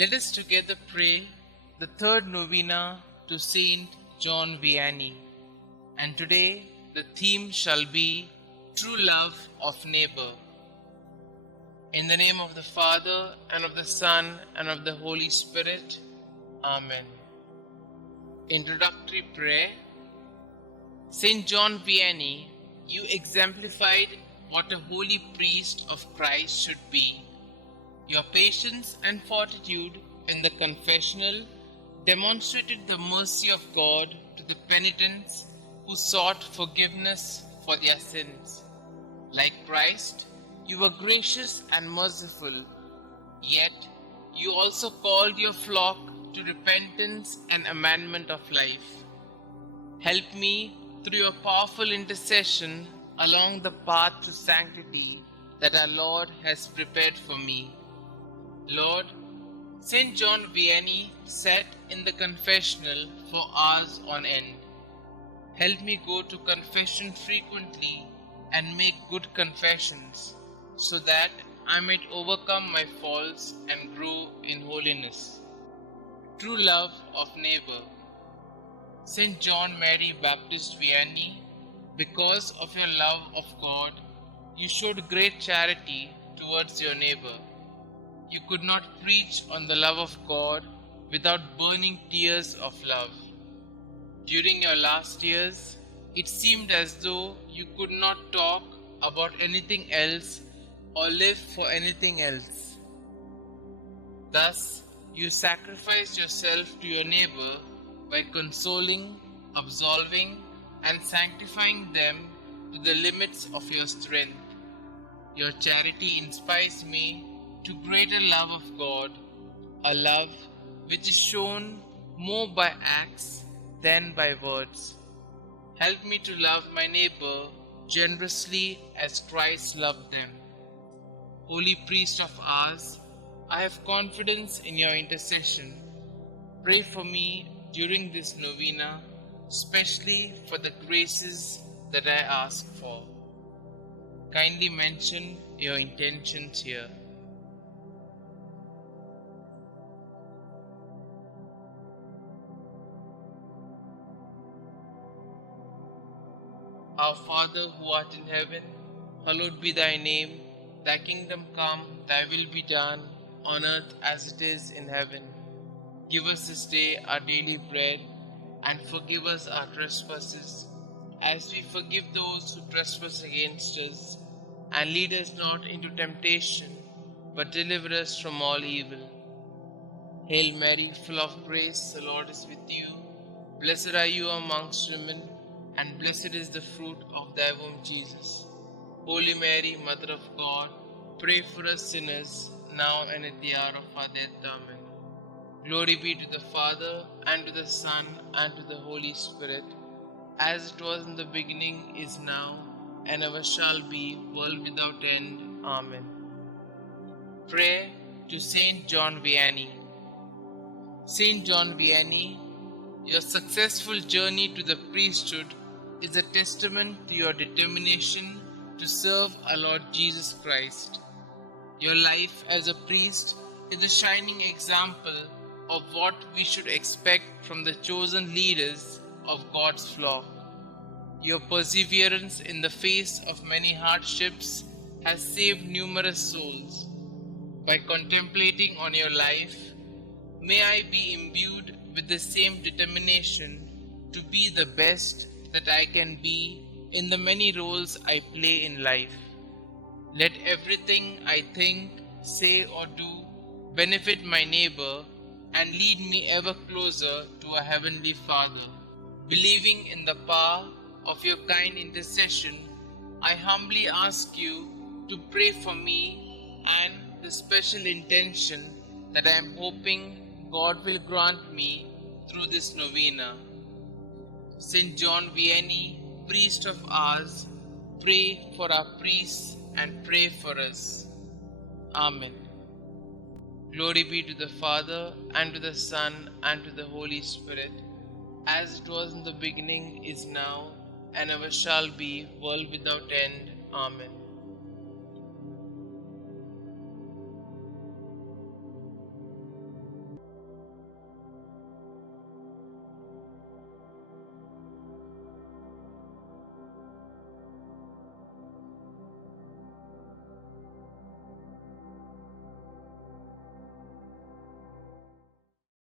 Let us together pray the third novena to St John Vianney. And today the theme shall be True Love of Neighbor. In the name of the Father, and of the Son, and of the Holy Spirit. Amen. Introductory prayer. St John Vianney, you exemplified what a holy priest of Christ should be. Your patience and fortitude in the confessional demonstrated the mercy of God to the penitents who sought forgiveness for their sins. Like Christ, you were gracious and merciful, yet you also called your flock to repentance and amendment of life. Help me through your powerful intercession along the path to sanctity that our Lord has prepared for me. Lord, St. John Vianney sat in the confessional for hours on end. Help me go to confession frequently and make good confessions, so that I might overcome my faults and grow in holiness. True love of neighbor. St. John Mary Vianney, because of your love of God, you showed great charity towards your neighbor. You could not preach on the love of God without burning tears of love. During your last years, it seemed as though you could not talk about anything else or live for anything else. Thus, you sacrificed yourself to your neighbor by consoling, absolving, and sanctifying them to the limits of your strength. Your charity inspires me to greater love of God, a love which is shown more by acts than by words. Help me to love my neighbor generously as Christ loved them. Holy priest of ours, I have confidence in your intercession. Pray for me during this novena, especially for the graces that I ask for. Kindly mention your intentions here. Our Father who art in heaven, hallowed be thy name. Thy kingdom come, thy will be done, on earth as it is in heaven. Give us this day our daily bread, and forgive us our trespasses, as we forgive those who trespass against us. And lead us not into temptation, but deliver us from all evil. Hail Mary, full of grace, the Lord is with you. Blessed are you amongst women, and blessed is the fruit of thy womb, Jesus. Holy Mary, Mother of God, pray for us sinners, now and at the hour of our death. Amen. Glory be to the Father, and to the Son, and to the Holy Spirit, as it was in the beginning, is now, and ever shall be, world without end. Amen. Prayer to St. John Vianney. St. John Vianney, your successful journey to the priesthood is a testament to your determination to serve our Lord Jesus Christ. Your life as a priest is a shining example of what we should expect from the chosen leaders of God's flock. Your perseverance in the face of many hardships has saved numerous souls. By contemplating on your life, may I be imbued with the same determination to be the best that I can be in the many roles I play in life. Let everything I think, say, or do benefit my neighbor and lead me ever closer to our Heavenly Father. Believing in the power of your kind intercession, I humbly ask you to pray for me and the special intention that I am hoping God will grant me through this novena. St. John Vianney, priest of ours, pray for our priests and pray for us. Amen. Glory be to the Father, and to the Son, and to the Holy Spirit, as it was in the beginning, is now, and ever shall be, world without end. Amen.